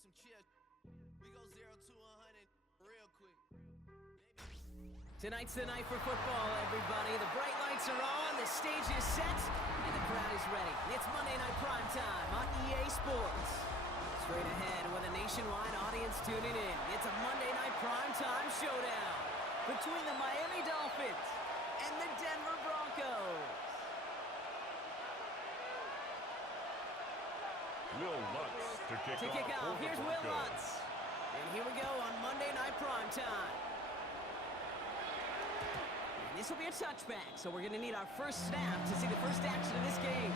some chill. We go 0 to 100 real quick. Tonight's the night for football, everybody. The bright lights are on, the stage is set, and the crowd is ready. It's Monday Night Primetime on EA Sports. Straight ahead with a nationwide audience tuning in. It's a Monday Night Primetime showdown between the Miami Dolphins and the Denver Broncos. Will Lutz to kick off. Here's Will Lutz. And here we go on Monday Night Primetime. And this will be a touchback, so we're going to need our first snap to see the first action of this game.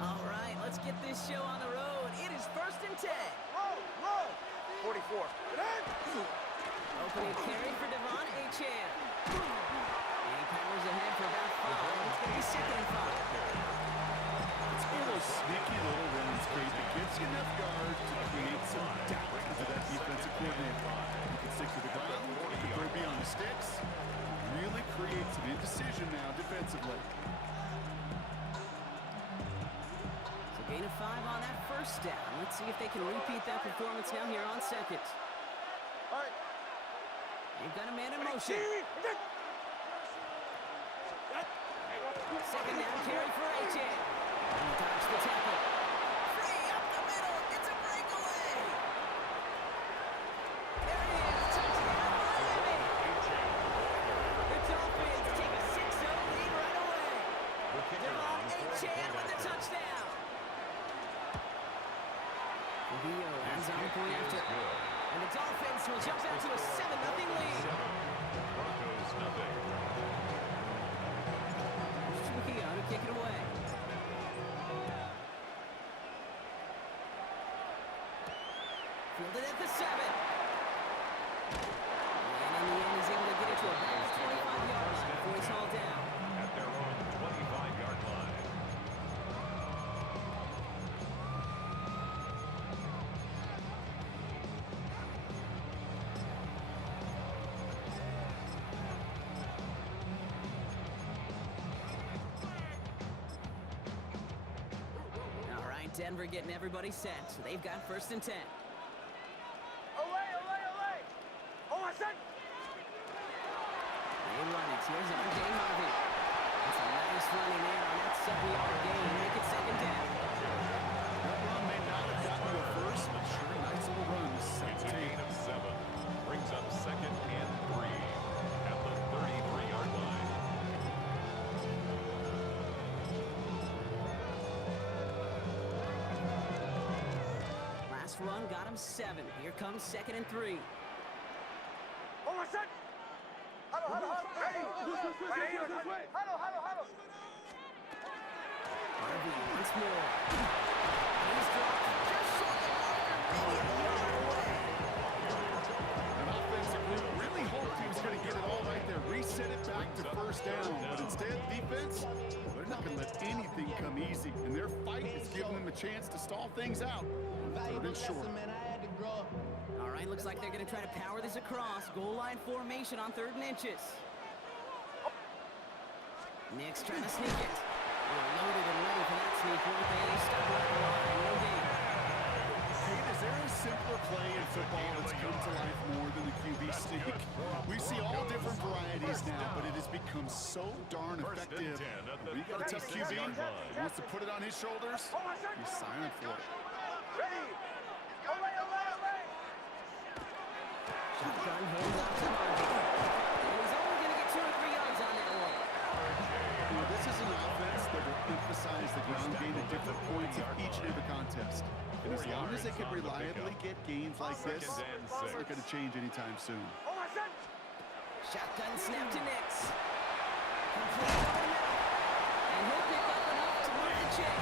All right, let's get this show on the road. It is 1st and 10. Roll! 44. Opening carry for Devon Achane. And he powers ahead for about 5. It's going to be 2nd and 5. It's one of those sneaky little runs, Kate, that gives you enough yards to create some doubt to that defensive coordinator. You can stick to the ground, you can throw beyond the sticks. Really creates an indecision now defensively. Gain of 5 on that first down. Let's see if they can repeat that performance now here on 2nd. All right. They've got a man in motion. 2nd down carry for Achane. He dodged the tackle. Free up the middle. It's a breakaway. There it is. Touchdown, Miami. The Dolphins take a 6-0 lead right away. Devon Achane with the touchdown. Rio ends on going after. And the Dolphins will jump out to a 7-0 lead. Broncos nothing. Rio to kick it away. Fielded at the 7. And in the end, he's able to get it to about the 25-yard line before he's hauled down. At their own 25-yard line. Denver getting everybody set. They've got 1st and 10. Away! Oh, my son! They run it. Here's R.J. Harvey. That's a nice running there on that 7-yard gain. Make it 2nd down. That run may not have gotten to a first, but sure, nice little run. It's a gain of 7. Brings up 2nd and 3 at the 33-yard line. Run got him 7. Here comes 2nd and 3. Oh, my son! Huddle! Harvey once more. He's dropped just short of the marker, maybe a yard away. An offensive group really hoped he was going to get it all right there, reset it back to 1st down. But instead, defense, they're not going to let anything come easy. And their fight is giving them a chance to stall things out. 3rd and short. All right, looks like they're going to try to power this across. Goal line formation on 3rd and inches. Nick's trying to sneak it. They're loaded and ready for that sneak, weren't they? Stuck right the line. No gain. Kate, is there a simpler play in football that's come to life more than the QB sneak? We see all different varieties now, but it has become so darn effective. When you got a tough QB, he wants to put it on his shoulders, he's silent for it. Ready! Away! Shotgun hands off to Harvey. And he's only going to get 2 or 3 yards on that one. This is an offense that will emphasize the ground game at different points of each and every contest. And as long as they can reliably get gains like this, it's not going to change anytime soon. Oh, my son! Shotgun snap to Nix. Complete over the middle. And he'll pick up enough to move the chain.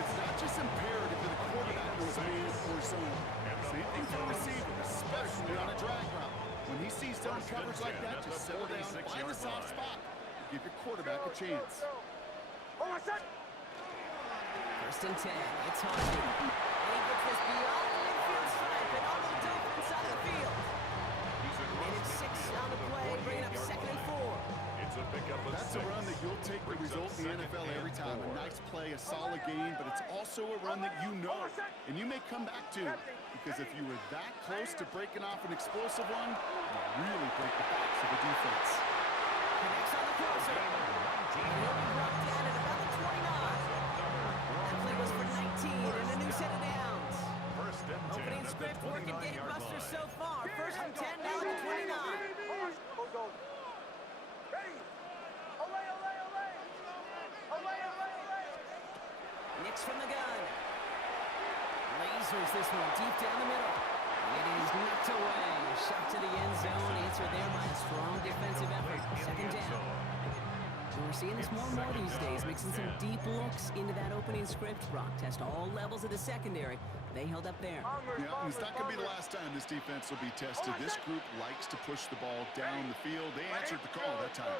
It's not just imperative that the quarterback knows man or zone. Same thing for the receiver, especially on a drag route. When he sees zone coverage like that, just settle down, find the soft spot, and give your quarterback a chance. Oh, my son! 1st and 10. It's Harvey. And he gets this beyond the it on the Dolphins side of the field. Minute 6 on the play, bringing up 2nd and 4. It's a pickup of That's 6. a run that you'll take the result in the NFL every time. A nice play, a solid game, but it's also a run that you know and you may come back to, because if you were that close to breaking off an explosive one, you really break the backs of the defense. Connects on the crosser. And he'll be brought down at about the 29. That play was for 19 and a new set of downs. First and 10 Opening at the script working 29-yard gangbusters line. so far. First and 10 now at the 29. Ready. Olay, olay, olay. Olay, olay, olay. Nix from the gun. Lasers this one deep down the middle. And it is knocked away. Shot to the end zone. Answer there by a strong defensive effort. Second down. And we're seeing this more and more these days, mixing some deep looks into that opening script. Brock test all levels of the secondary. They held up there. Yeah, and it's not going to be the last time this defense will be tested. This group likes to push the ball down the field. They answered the call that time.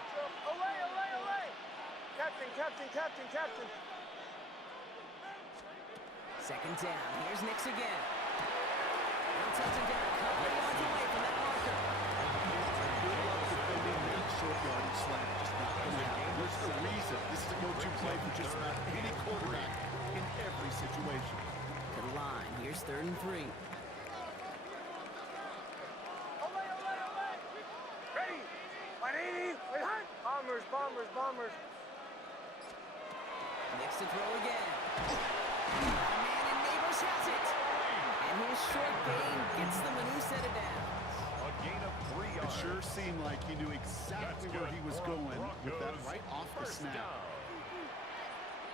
Olay, olay, olay. Captain, captain, captain, captain. Second down. Here's Nix again. Now touching down. A couple of yards away from that marker. Good luck defending that short yardage slant. Just not going to happen. There's a reason this is a go-to play for just about any quarterback in every situation. To the line. Here's 3rd and 3. Olay, olay, olay. Ready. 180. Wait, hunt. Bombers, bombers, bombers. Nix to throw again. Man, and Neighbors has it. And his short gain gets them a new set of downs. A gain of 3 It yards. sure seemed like he knew exactly where he was going with that right off the First snap. down.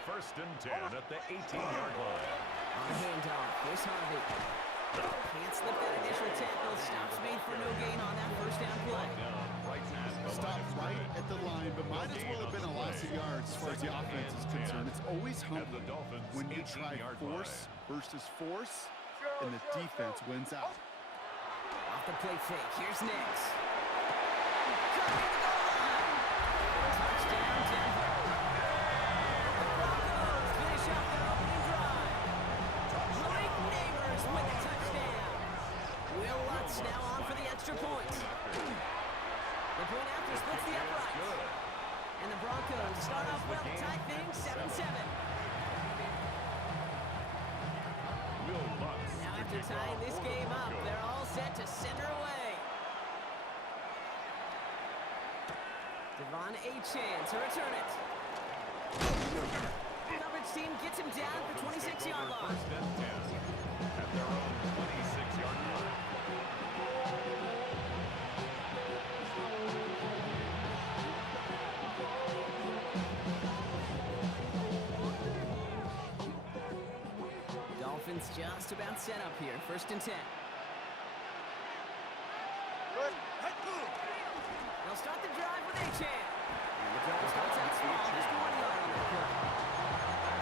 First and 10 at the 18-yard line. On the handoff, here's Harvey. Can't slip that initial tackle. Stops made for no gain on that first down play. Stopped right at the line, but might as well have been a loss of yards as far as the offense is concerned. It's always humbling when you try force versus force, and the defense wins out. Off the play fake, here's Nix. Covering the goal line. Touchdown, Denver. The Broncos finish up their opening drive. Malik Neighbors with the touchdown. Will Lutz now on for the extra point. The point after splits the uprights. And the Broncos start off well to tie things 7-7. Now after tying this game up, they're all set to center away. Devon Achane to return it. Coverage team gets him down for 26-yard line. First and 10 at their own 26-yard line. Dolphins just about set up here. First and 10. Good. They'll start the drive with Achane. And the drive starts out small, just 1 yard on the play.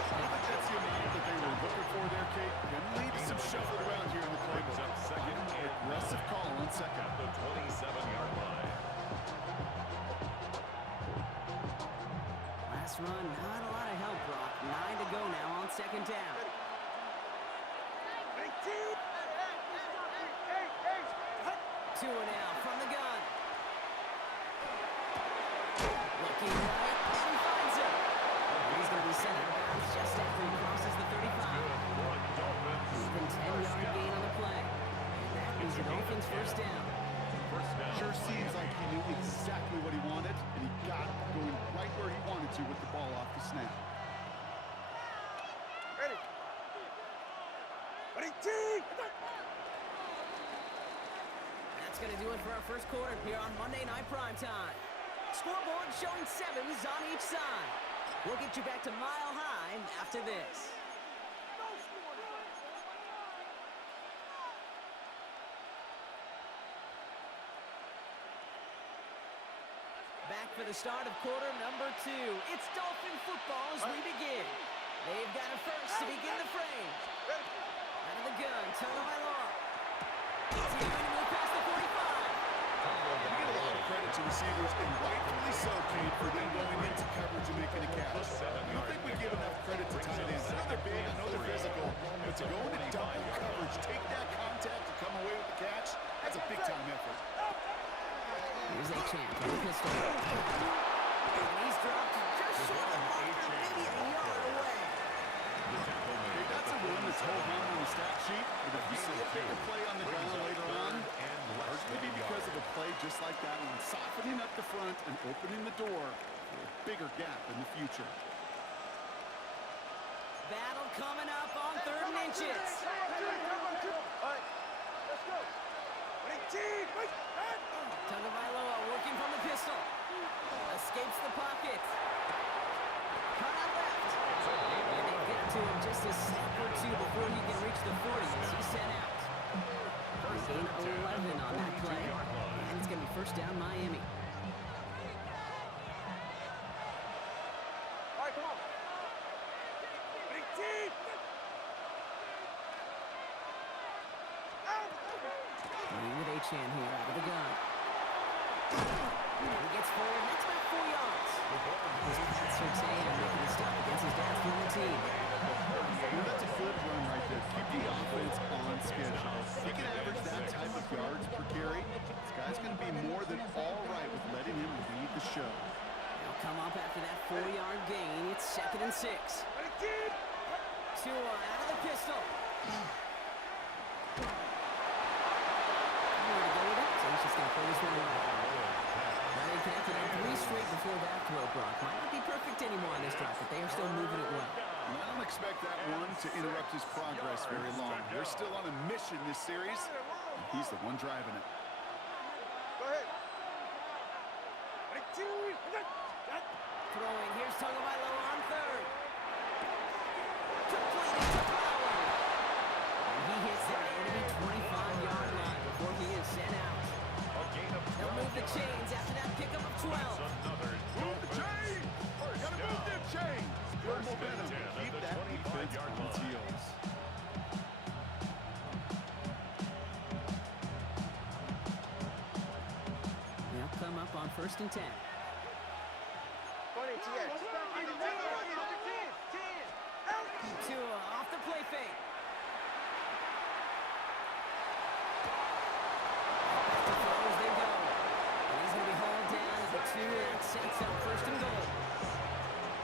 I think that's the amount that they were looking for there, Kate. Gonna leave some shuffled around here in the Brings playbook. up second and Aggressive call on second. at the 27-yard line. Last run, not a lot of help, Brock. 9 to go now on second down. 2 and out from the gun. Looking right, and he finds it. He's going to be sent out of bounds just after he crosses the 35. Even 10-yard gain on the play. And that is the Dolphins' first down. Sure seems like he knew exactly what he wanted, and he got it going right where he wanted to with the ball off the snap. Ready. Ready, team. That's going to do it for our first quarter here on Monday Night Primetime. Scoreboard showing 7s on each side. We'll get you back to Mile High after this. Back for the start of quarter number 2. It's Dolphin football as we begin. They've got it first to begin the frame. Out of the gun, tunnel by Law. Continuing to move past the 45. You get a lot of credit to receivers, and rightfully so, Kate, for them going into coverage and making a catch. I don't think we give enough credit to tight ends. I know they're big, I know they're physical, but to go into double coverage, take that contact, and come tightening up the front and opening the door for a bigger gap in the future. Battle coming up on 3rd and inches. All right, let's go. Tagovailoa working from the pistol. Escapes the pocket. Cut out left. And they get to him just a step or two before he can reach the 40 as he's sent out. Gain 11 on that play. And it's going to be first down Miami. All right, come on. Playing with Achane here out of the gun. He gets forward, and that's about 4 yards. His Surtain making a stop against his dad's former team. That's a good run right there. Keep the offense on schedule. If he can average that type of yards per carry, this guy's going to be more than all right with letting him lead the show. They'll come up after that 4-yard gain. It's 2nd and 6. Tua out of the pistol. He's just going to play this one away. Now they connected on 3 straight before that throw, Brock. Might not be perfect anymore on this drive, but they are still moving it well. And I don't expect that one to interrupt his progress very long. They're still on a mission this series, and he's the one driving it. Go ahead. Throwing, here's Tagovailoa on 3rd. Completed to Fowler. And he hits that enemy 25-yard line before he is sent out. They'll move the chains after that pickup of 12. Move the chain! Gotta move them chains! Good momentum. Keep that defense on its heels. They'll come up on 1st and 10. 20, TX. Tua off the play fake. To throw as they go. And he's going to be hauled down at the 2, and that sets up 1st and goal.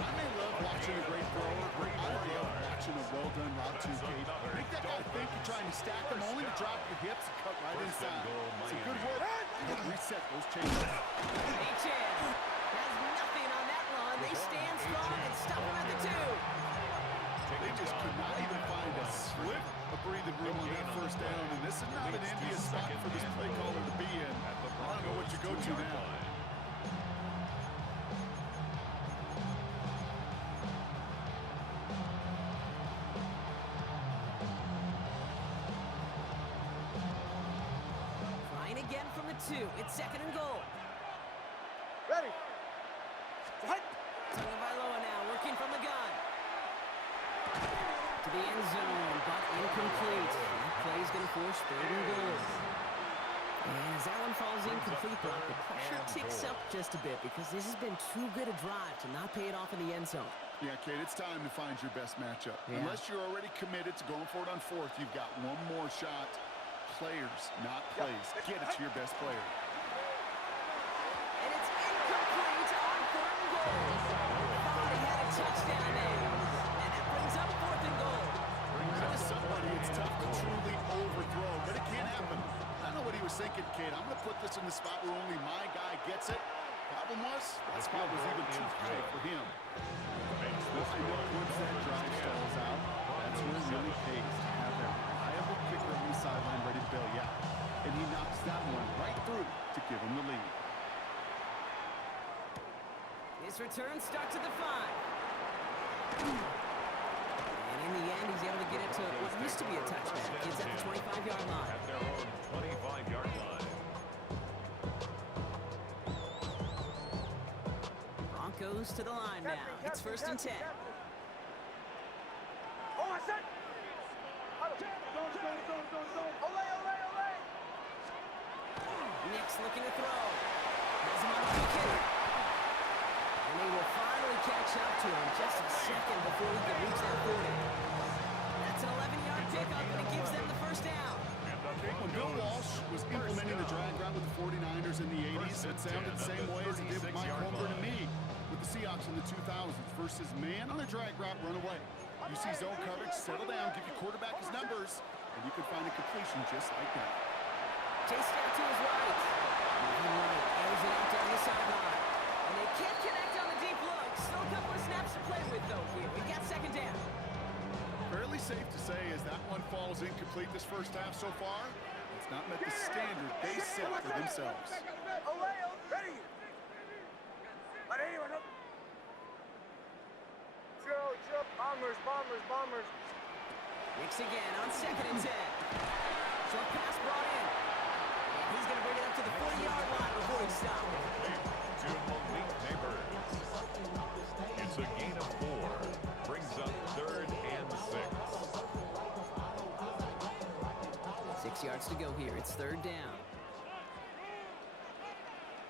I may love watching a great thrower, but I love watching a well-done route to Kate. Make that guy think you're trying to stack them only to drop your hips and cut right inside. It's a good work. But reset those chains. Achane has nothing on that run. They stand strong and stop him at the 2. They just could not even find a slip of breathing room on that 1st down, and this is not an envious spot for this play caller to be in. I don't know what you go to now. Trying again from the 2. It's 2nd and goal. Ready. Tagovailoa now working from the gun. To the end zone, but incomplete. That play's going to force 3rd and goal. And as that one falls incomplete, Brock, the pressure ticks up just a bit because this has been too good a drive to not pay it off in the end zone. Yeah, Kate, it's time to find your best matchup. Yeah. Unless you're already committed to going for it on 4th, you've got one more shot. Players, not plays. Get it to your best player. And it's incomplete on 3rd and goal. Thought he had a touchdown there. And that brings up 4th and goal. That is somebody it's tough to truly overthrow, but it can't happen. I don't know what he was thinking, Kate. I'm going to put this in the spot where only my guy gets it. Problem was, that spot was even too high for him. Well, I know once that drive stalls out, that's when it really pays to have that reliable kicker on the sideline ready to bail you out. And he knocks that one right through to give him the lead. His return starts at the 5. And in the end, he's able to get it to what used to be a touchback. It's at the 25-yard line. At their own 25-yard line. Broncos to the line now. It's 1st and 10. Oh, I said. Olay, olay, olay. Nick's looking to throw. Has him on the quick hitter. And they will finally catch up to him just a second before he can reach that 40. That's an 11-yard pickup, and it gives them the 1st down. When Bill Walsh was implementing the drag route with the 49ers in the 80s, it sounded the same way as it did with Mike Holmgren and me with the Seahawks in the 2000s versus man on a drag route run away. You see zone coverage, settle down, give your quarterback his numbers, and you can find a completion just like that. Chased out to his right. Moving right, airs it out down the sideline. And they can't connect on the deep look. Still a couple of snaps to play with, though, here. We've got second down. Fairly safe to say as that one falls incomplete this first half so far, it's not met the standard they set for themselves. Ready. Chill. Bombers. Kicks again on 2nd and 10. Short pass brought in. And he's going to bring it up to the 40-yard line before he stops. To Malik Neighbors. It's a gain of 4. Brings up 3rd and 6. 6 yards to go here. It's 3rd down.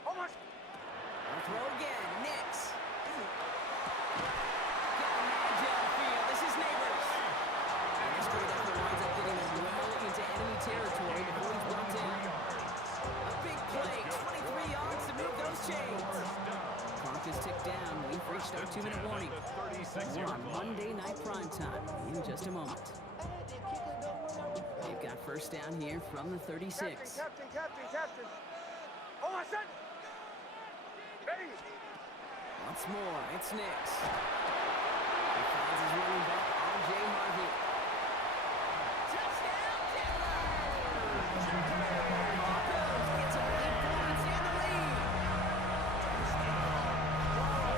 Almost. I'll throw again. Nix. Got a man downfield. This is Neighbors. And this great effort winds up getting them well into enemy territory before he's brought down. A big play. 23 yards to move those chains. Clock is ticked down. We've reached our 2-minute warning. We're on Monday Night Primetime in just a moment. They've got first down here from the 36. Captain. Almost set. Ready. Once more, it's Nix. He finds his running back, R.J. Harvey. Touchdown, Denver! Broncos gets a 8 points and the lead.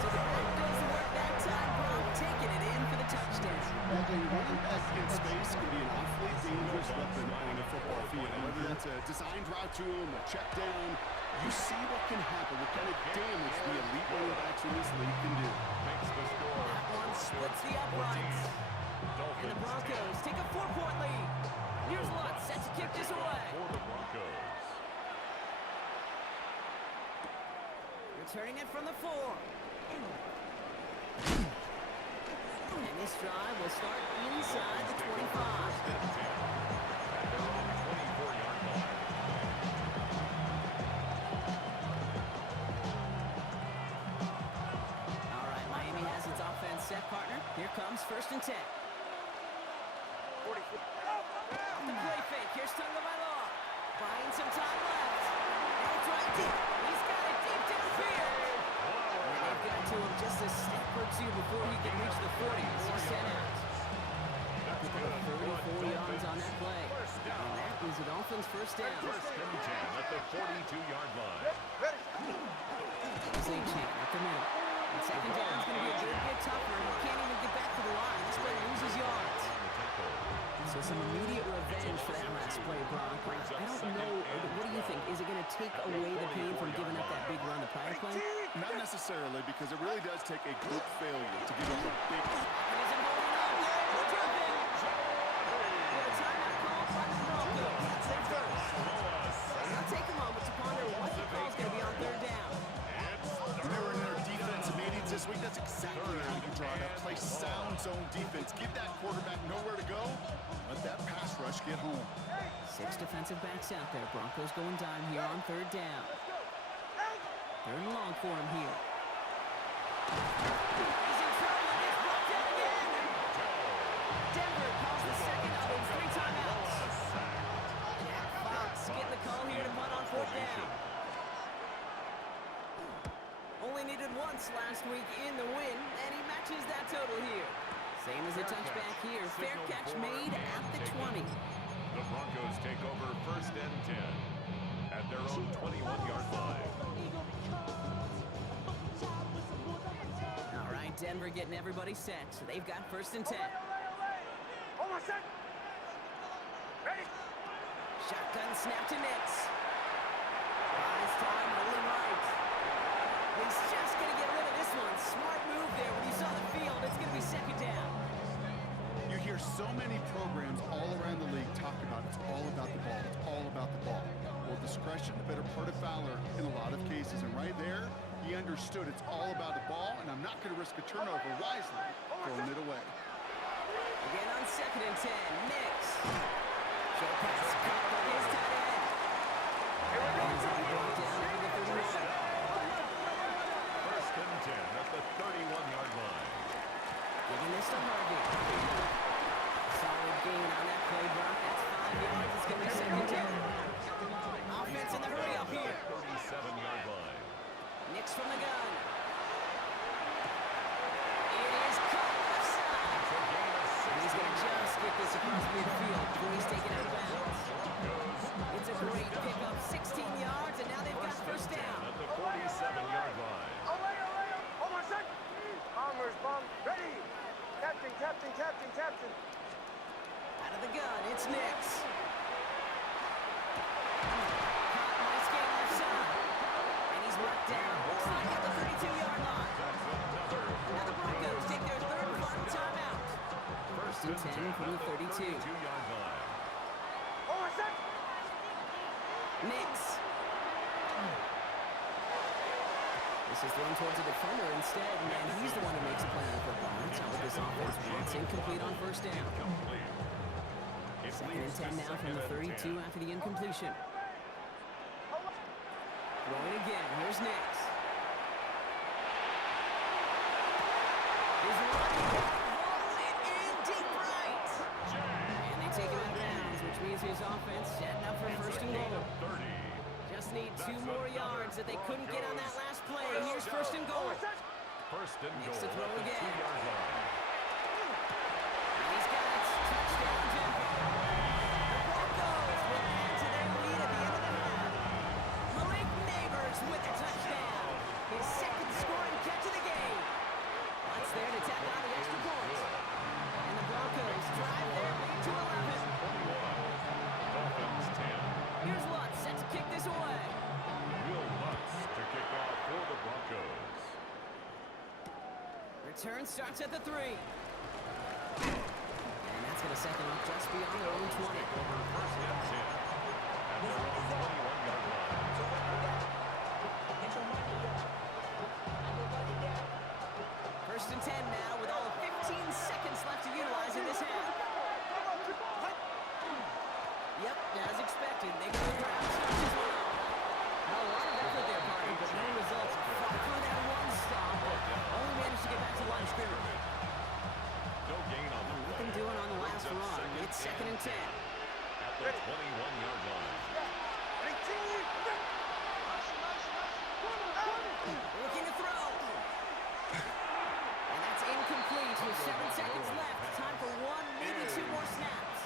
So the back does the work that time. Brock taking it in for the touchdown. Running back in space can be an awfully dangerous weapon on a football field. Whether that's a designed route to him, a check down, you see what can happen, what kind of damage the elite running backs in this league can do. Makes the score. That one splits the uprights. And the Broncos take a 4-point lead. Here's Lutz set to kick this away. For the Broncos. Returning it from the 4. And this drive will start inside the 25. At their own 24-yard line. All right, Miami has its offense set, partner. Here comes 1st and 10. 40. Off the play fake. Here's Tagovailoa. Buying some time left. Now it's right deep. He's got it deep downfield. And they've got to him just a step or two before he can reach the 40 as he's sent out. Pick up 34 yards on that play. And that is a Dolphins first down. 1st and 10 at the 42-yard line. Ready. Zajac at the middle. And second down is going to be a good bit tougher. He can't even get back to the line. This play loses yards. So some immediate revenge for that last play, Brock. I don't know. What do you think? Is it going to take away the pain from giving up that big run the prior play? Not necessarily, because it really does take a group failure to give up a big Isn't holding up. We're driven. With a timeout call by the Broncos. That's their first. Now take a moment to ponder what the call's going to be on 3rd down. mirror in their defensive meetings this week. That's exactly how you draw it up. Play sound zone defense. Give that quarterback nowhere to go. Let that pass rush get home. 6 defensive backs out there. Broncos going dime here on 3rd down. 3rd and long for him here. He's in trouble and gets brought down again. Denver calls the second of his 3 timeouts. Jack Fox getting the call here to punt on 4th down. Only needed once last week in the win, and he matches that total here. Same as a touchback here. Fair catch made at the 20. The Broncos take over 1st and 10 at their own 21-yard line. All right, Denver getting everybody set. So they've got 1st and 10. Almost set. Ready. Shotgun snap to Nix. This time, rolling right. He's just going to get rid of this one. Smart move there. When you saw the field, it's going to be 2nd down. You hear so many programs all around the league talk about it's all about the ball. It's all about the ball. Well, discretion, the better part of Fowler in a lot of cases. And right there, he understood it's all about the ball, and I'm not going to risk a turnover wisely, throwing it away. Again on 2nd and 10. Nix. Short pass caught by his tight end. He's brought down over the 31. 1st and 10 at the 31-yard line. Giving this to Harvey. Solid gain on that play, Brock. That's 5 yards. It's going to be 2nd down. Offense in the hurry up here. 37-yard line. It's Nix. Caught, nice game left side. And he's marked down. Looks like at the 32-yard line. Now the Broncos take their third and final timeout. First and 10 from the 32. Nix. This is thrown towards a defender instead, and he's the one who makes a play on the football. That's not what this offense wants. Incomplete on first down. Second and 10 now from the 32 after the incompletion. Throwing again. Here's Nix. He's running. Rolls it in deep right. And they take him out of bounds, which means his offense setting up for first and goal. Just need 2 more yards that they couldn't get on that last play. Here's first and goal. First and goal. Next to throw again. 2-yard line. And he's got it. Touchdown, Denver. The Broncos will add to their lead at the end of the half. Malik Neighbors with a touchdown. His second scoring catch of the game. That's there to tack on the extra point. And the Broncos drive their lead to 11. Dolphins 10. Here's Lutz set to kick this away. Will Lutz to kick off for the Broncos. Return starts at the 3. And that's going to set them up just beyond their own 20. Over first and 10 at their own 21-yard line. First and 10 now with all of 15 seconds left to utilize in this half. Yep, as expected, they go to the ground. Now, a lot of effort there, partner, but no results. Fought through that one stop, but only managed to get back to line of scrimmage. No gain on the Nothing doing on the last run. It's second and 10. at the 21-yard line. Looking to throw. And that's incomplete with 7 seconds left. Time for 1, maybe 2 more snaps.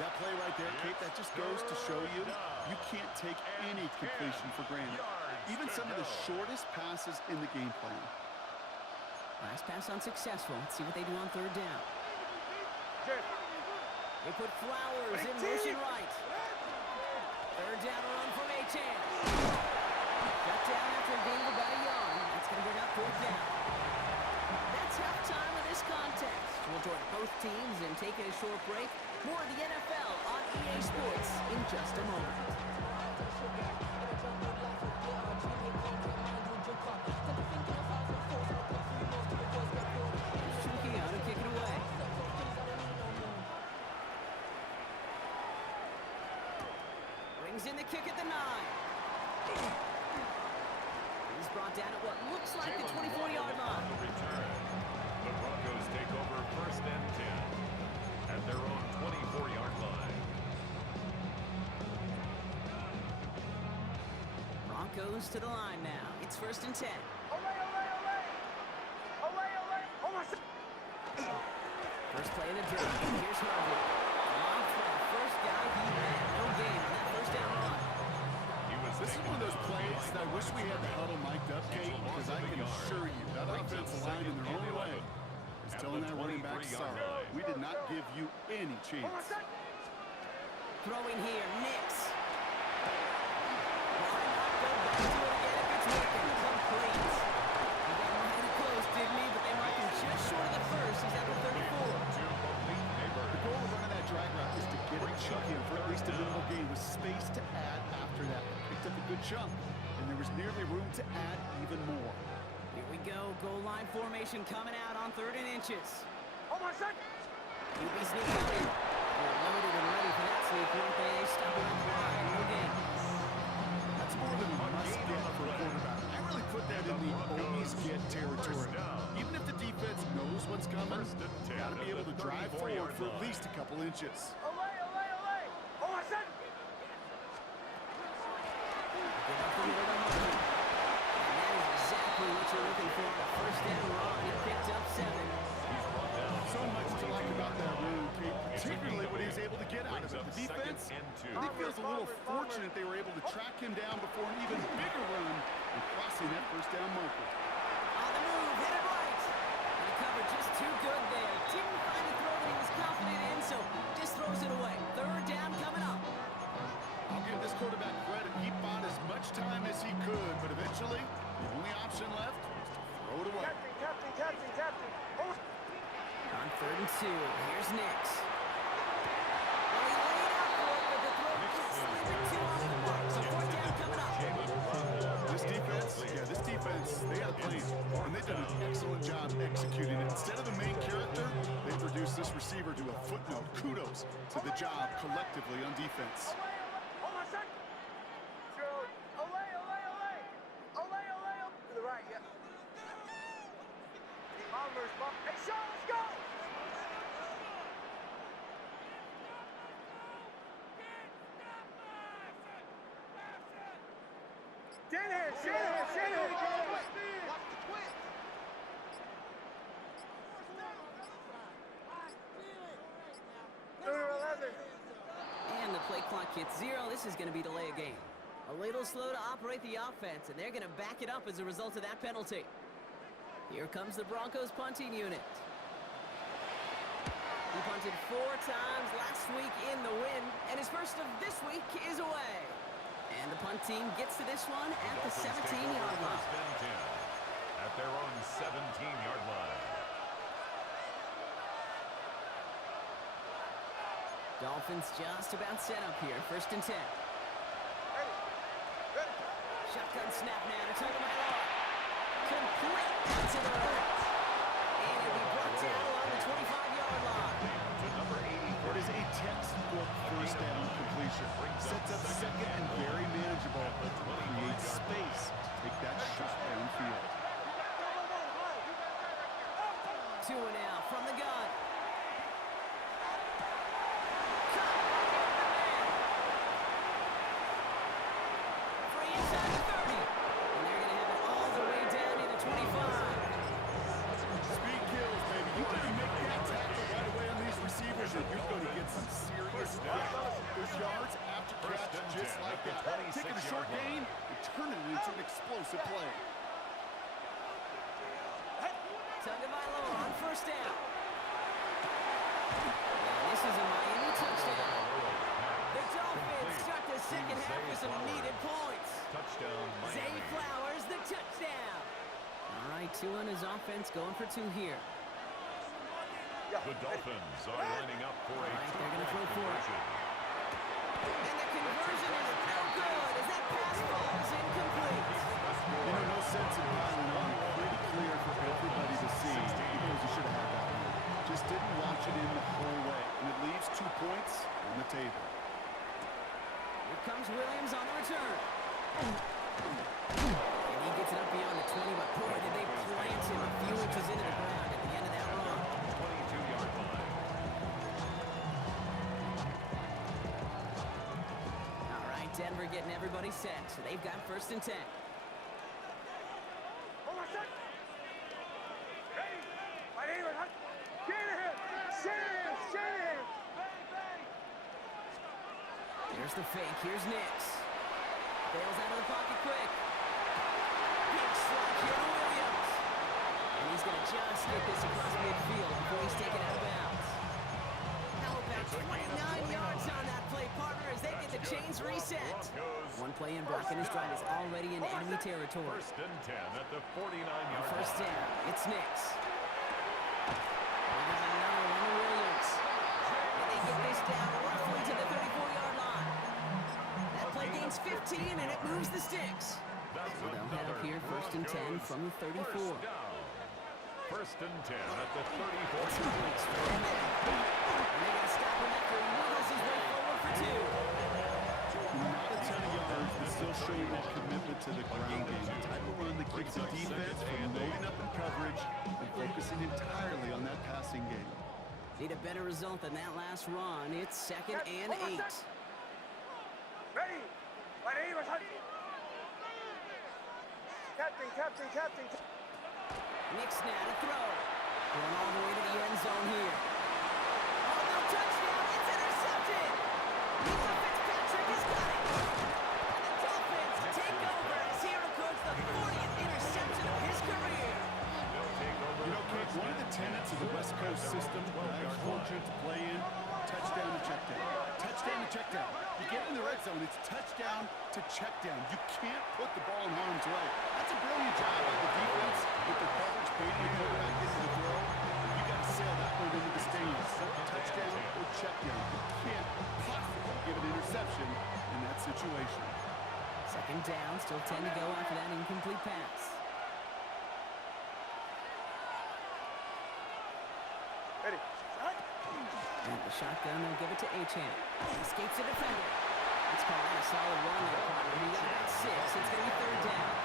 That play right there, Kate, that just goes to show you, you can't take any completion for granted. Even some of the shortest passes in the game plan. Last pass unsuccessful. Let's see what they do on third down. They put Flowers in motion right. Third down run from Achane. Shut down after a gain of about a yard. That's going to bring up fourth down. That's halftime of this contest. We'll join both teams and take a short break. More of the NFL on EA Sports in just a moment. Chuking out and kick it away. Brings in the kick at the 9. He's brought down at what looks like the 24-yard line. Return. The Broncos take over first and 10 at their own 24-yard line. Broncos to the line now. It's first and 10. First play of the drive. Here's Harvey. Long throw. First guy he met. No gain on that first down run. This is one of those plays that I wish we had the huddle mic'd up, Kate, because I can assure you that offensive line in their own way is telling that running back, sorry, we did not give you any chance. Throwing here, Nix. Why not go back to it again if it's working? Complete. He got mighty close, didn't he? But they marked him just short of the first. He's at the 34. The goal of running that drag route is to get it chucking for at least a minimal gain with space to add after that. Picked up a good chunk, and there was nearly room to add even more. Here we go. Goal line formation coming out on 3rd and inches. QB sneak out here. They're loaded and ready for that sneak, weren't they? Stop it on the line. No gain. That's more than a must-get for a quarterback. I really put that in the always-get territory. Even if the defense knows what's coming, you got to be able to drive forward for at least a couple inches. Get up the middle of the market. And that is exactly what you're looking for. A first down run. He picked up 7. So much to like about that run, Kate, particularly what he was able to get out of it. The defense, I think, feels a little fortunate they were able to track him down before an even bigger run and crossing that first down marker. On the move, hit it right. And he covered just too good there. Didn't find a throw that he was confident in, so just throws it and 2. Here's Nix. Well, he laid out for it, but the throw just a little bit too off the mark. So 4th down coming up. This defense, they had a plan, and they've done an excellent job executing it. Instead of the main character, they've reduced this receiver to a footnote. Kudos to the job collectively on defense. Hold on a sec. Olay. To the right, yeah. Bombers, hey, Sean, let's go! Shanahan! Watch the twist! And the play clock hits 0. This is going to be delay a game. A little slow to operate the offense, and they're going to back it up as a result of that penalty. Here comes the Broncos punting unit. He punted 4 times last week in the win, and his first of this week is away. And the punt team gets to this one at the 17-yard line. First and 10 at their own 17-yard line. Dolphins just about set up here. First and 10. Shotgun snap now to Tagovailoa. Complete to the right. And it'll be brought down along the 25-yard line. To number 84. It is a textbook first down completion. Sets up second and very manageable. Creates space to take that shot downfield. 2 and out from the gun. Free inside the 30. And they're going to have it all the way down to the 25. Speed kills, baby. You can make that tackle right away on these receivers, and you're going to get some serious There's yards after catch just like that. Taking a short gain and turning it into an explosive play. Tagovailoa on first down. And this is a Miami touchdown. The Dolphins start the second half with some needed points. Touchdown, Zay Miami. Flowers, the touchdown. All right, 2 on his offense, going for 2 here. The Dolphins are lining up for a Right, they're gonna throw two-point for it. conversion. And the conversion is no good as that pass falls incomplete. No sense in piling on. Pretty clear for everybody to see. He knows he should have had that one. Just didn't watch it in the whole way. And it leaves 2 points on the table. Here comes Williams on the return. And he gets it up beyond the 20, but boy, did they plant him a few inches into the ground at the end of that run. 22-yard line. All right, Denver getting everybody set. So they've got first and 10. Hold on a sec. Ready? Right here, Shanahan! Here's the fake. Here's Nix. Bails out of the pocket quick. Big slug here to Williams. And he's going to just get this across midfield before he's taken out of bounds. How about 29 yards on that play, partner, as they get the chains reset. One play in, Brock, and his drive is already in enemy territory. First and 10 at the 49-yard First line. down. It's Nix. And there's another one to Williams. And they get this down roughly to the 34-yard line. That play gains 15, and it moves the sticks. That's So they'll head up here first and 10 from the 34. First down. First and 10 at the 34. And they're going to stop him after he wiggles his way forward for 2. Not a ton of yards, but still showing that commitment to the ground game. The type of run that keeps the defense from loading up in coverage and focusing entirely on that passing game. Need a better result than that last run. It's 2nd and 8. Ready? Right here, Captain. Nix now to throw. Going all the way to the end zone here. Oh, no touchdown. It's intercepted. Nico Fitzpatrick has got it. And the Dolphins take over as he records the 40th interception of his career. You know, Kate, one of the tenets of the West Coast system that I've fortunate to play in, touchdown to check down. Touchdown to check down. You get in the red zone, it's touchdown to check down. You can't put the ball in harm's way. That's a brilliant job by the defense with the coverage baiting the quarterback into the throw. You got to sail that tackled into the stands. Touchdown or check down. You can't possibly give an interception in that situation. Second down, still 10 to go after that incomplete pass. Ready. And the shotgun, they'll give it to Achane. Escapes the defender. Let's call that a solid run there, partner. He got about 6. It's going to be third down.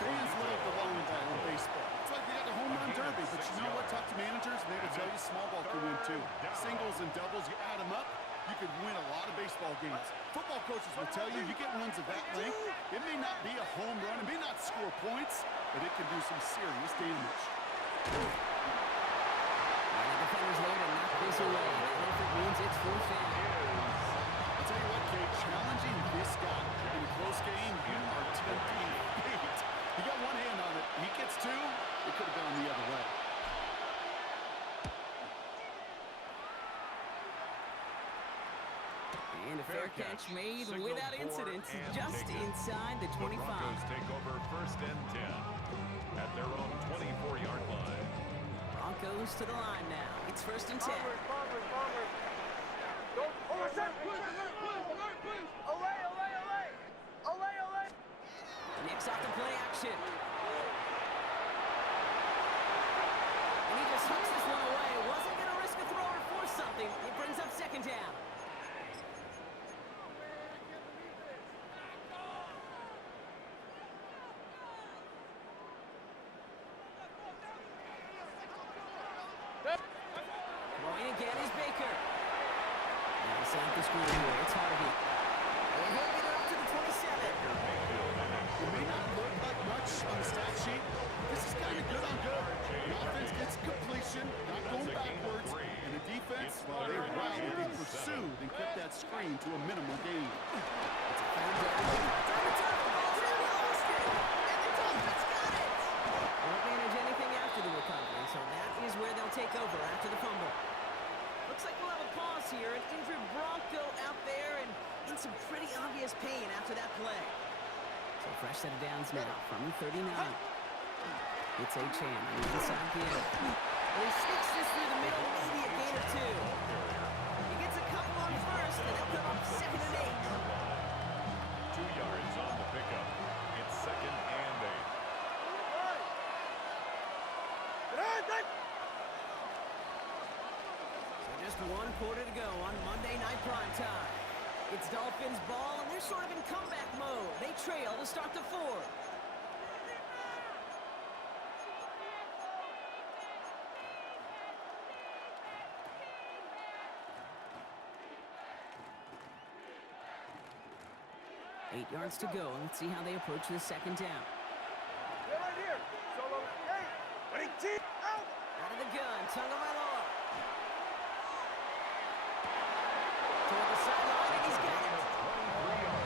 Fans love the long ball in baseball. It's like they got the home run derby, but you know what? Talk to managers, and they will tell you small ball can win too. Singles and doubles, you add them up, you could win a lot of baseball games. Football coaches will tell you, you get runs of that length, it may not be a home run, it may not score points, but it can do some serious damage. And the defender's there to knock this away. That effort means it's fourth down. I'll tell you what, Kate, challenging this guy in a close game, you are tempting fate. He got one hand on it. He gets 2, it could have gone the other way. And a fair catch made without incident, just inside the 25. The Broncos take over first and 10 at their own 24-yard line. Broncos to the line now. It's first and 10. Bombers. Don't overset. Olay. Nick's off the play action. And he just hooks this one away. Wasn't going to risk a throw or force something. It brings up second down. Going again is Baker. And inside the screen here, it's Harvey. And he'll get it up to the 27. It may not look like much on the stat sheet. This is kind of good on good. The offense gets completion, not going backwards. And the defense, well, they rallied, they pursued, and kept that screen to a minimal gain. It's a third down. And the Dolphins got it. Won't manage anything after the recovery, so that is where they'll take over after the fumble. Looks like we'll have a pause here. An injured Bronco out there and in some pretty obvious pain after that play. So fresh set of downs now from the 39. It's Achane on the inside give. Well, he sneaks this through the middle, maybe a gain or 2. He gets a couple on first, and they'll come up second and 8. 2 yards on the pickup. It's second and 8. So just 1 quarter to go on Monday Night Primetime. It's Dolphins ball, and they're sort of in comeback mode. They trail to start the 4th. Eight yards to go, and let's see how they approach this second down. Right here. Solo. Hey. Running team. Out. Out of the gun, Tagovailoa. Toward the sideline, and he's got it.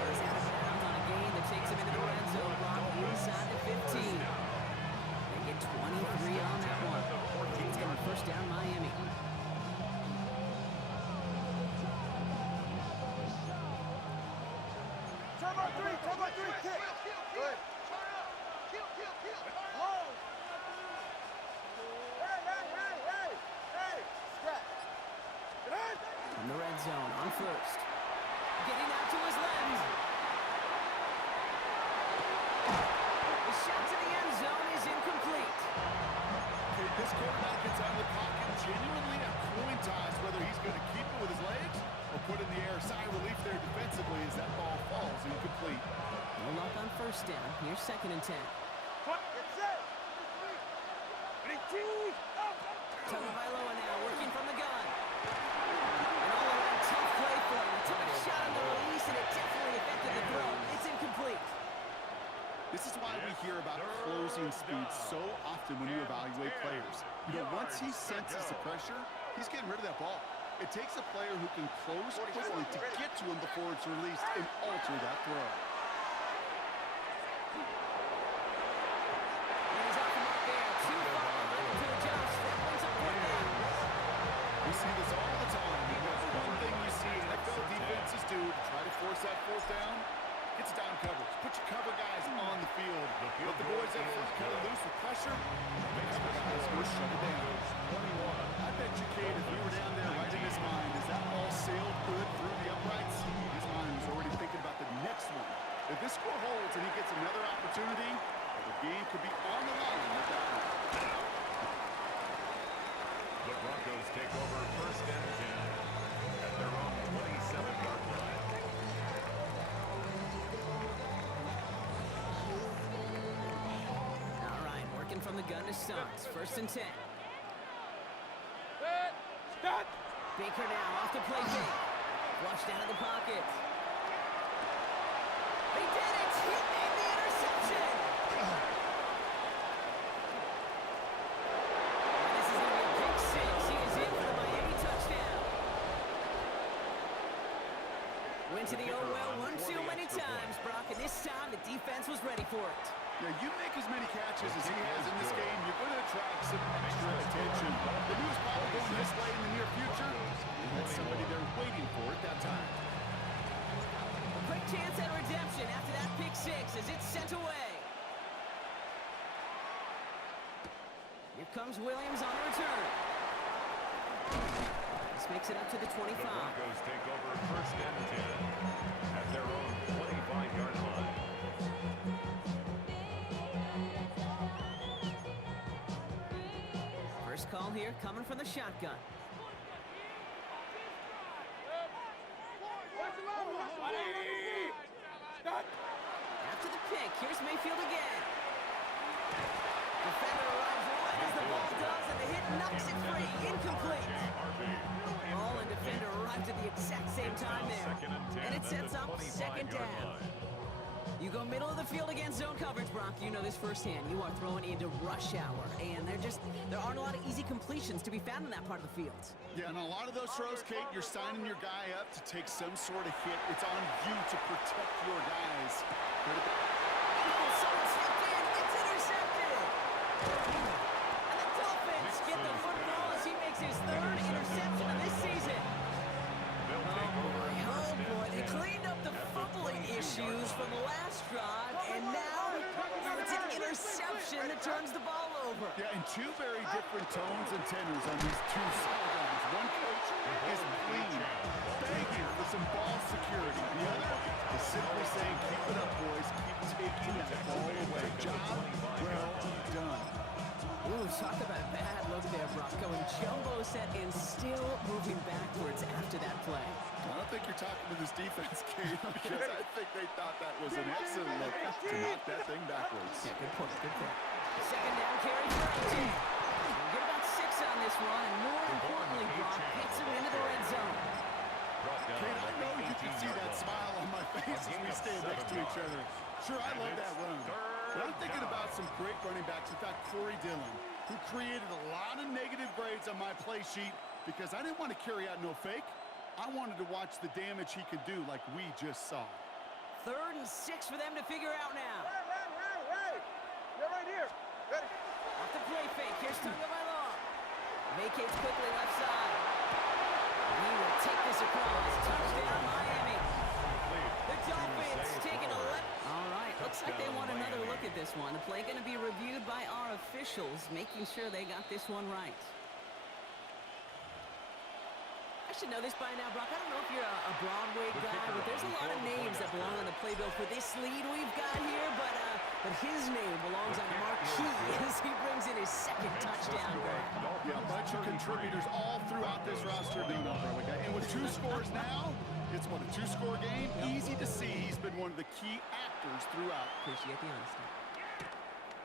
He's out of bounds on a gain that takes him into the red zone, block inside the 15. They get 23 on that one. It's going to first down Miami. Turn by 3, kick. Good. Low. Hey. Scratch. From the red zone on first. Getting out to his left. The shot to the end zone is incomplete. This quarterback gets out of the pocket genuinely at coin toss, whether he's going to keep it with his legs or put it in the air. Sigh of relief there defensively as that ball falls incomplete. No luck on first down. Here's second and 10. Get set. Running team. Out. Tagovailoa now working from the gun. And all around tough play for him. Took a shot on the release and it definitely affected the throw. It's incomplete. This is why we hear about closing speed so often when you evaluate players. You know, once he senses the pressure, he's getting rid of that ball. It takes a player who can close quickly to get to him before it's released and alter that throw. And he's off the mark there. Too far to adjust. That brings up fourth down. We see this all the time. That's one thing you see NFL defenses do to try to force that fourth down. It's down coverage. Put your cover guys on the field. Let the boys up front cut it loose with pressure. Make cover guys go shut it down. 21. score holds and he gets another opportunity, the game could be on the line with that one. The Broncos take over first and 10 at their own 27-yard line. All right, working from the gun to start. First and 10. Baker now off the play fake. Flushed out of the pocket. They did it! He made the interception! This is going to be a pick six. He is in for the Miami touchdown. Went to the old well one too many times, Brock, and this time the defense was ready for it. Yeah, you make as many catches as he has in this game, you're going to attract some extra attention. The news probably going this way in the near future. And that's somebody they're waiting for at that time. A quick chance at redemption after that pick six as it's sent away. Here comes Williams on the return. This makes it up to the 25. The Broncos take over first and 10 at their own 25-yard line. First call here coming from the shotgun. After the pick, here's Mayfield again. Defender arrives right as the ball does, and the hit knocks it free. Incomplete. Ball and defender arrived at the exact same time there. And it sets up second down. You go middle of the field against zone coverage, Brock. You know this firsthand. You are throwing into rush hour, and there aren't a lot of easy completions to be found in that part of the field. Yeah, and a lot of those throws, Kate, you're signing your guy up to take some sort of hit. It's on you to protect your guys. Someone stepped in. It's intercepted. And the Dolphins get the football as he makes his third interception of this season. Oh boy, they cleaned up the fumbling issues from the last drive, and now it's an interception that turns the ball over. Yeah, and two very different tones and tenors on these two sidelines. One coach is pleading, begging for some ball security. The other is simply saying, keep it up, boys. Keep taking that ball away. Job well done. Ooh, talk about a bad look there, Brock. Going jumbo set and still moving backwards after that play. I don't think you're talking to this defense, Kate, because I think they thought that was an excellent look to knock that thing backwards. Yeah, good point, good point. Second down carry for 18. We'll get about 6 on this run, and more importantly, Brock hits him into the red zone. Kate, I know you can see that smile on my face as we stand next to each other. Sure, I love that run. But I'm thinking about some great running backs. In fact, Corey Dillon, who created a lot of negative grades on my play sheet because I didn't want to carry out no fake. I wanted to watch the damage he could do like we just saw. 3rd and 6 for them to figure out now. Right. They're right here. Ready? Off the play fake. Here's Tagovailoa. Vacates quickly left side. He will take this across. Touchdown, Miami. The Dolphins taking a left. All right, looks like they want another look at this one. The play going to be reviewed by our officials, making sure they got this one right. I should know this by now, Brock. I don't know if you're a Broadway guy, but there's a lot of names that belong on the playbill for this lead we've got here, but his name belongs on the marquee as he brings in his 2nd touchdown grab. Yeah, a bunch of contributors all throughout this roster doing umbrella guy. And with 2 scores now, it's what, a 2-score game? Easy to see he's been one of the key actors throughout. Appreciate the honesty.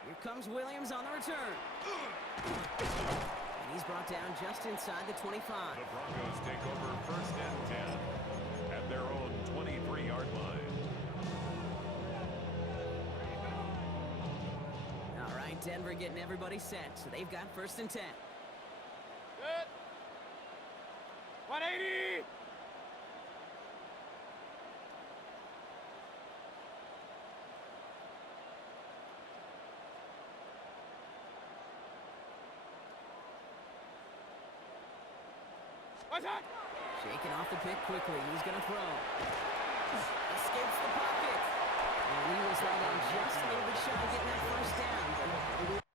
Here comes Williams on the return. And he's brought down just inside the 25. The Broncos take over first and 10 at their own 23-yard line. All right, Denver getting everybody set. So they've got 1st and 10. Good. 180. Shaking off the pick quickly. He's going to throw. Escapes the pocket. And he was right on just a little bit shy of getting that 1st down.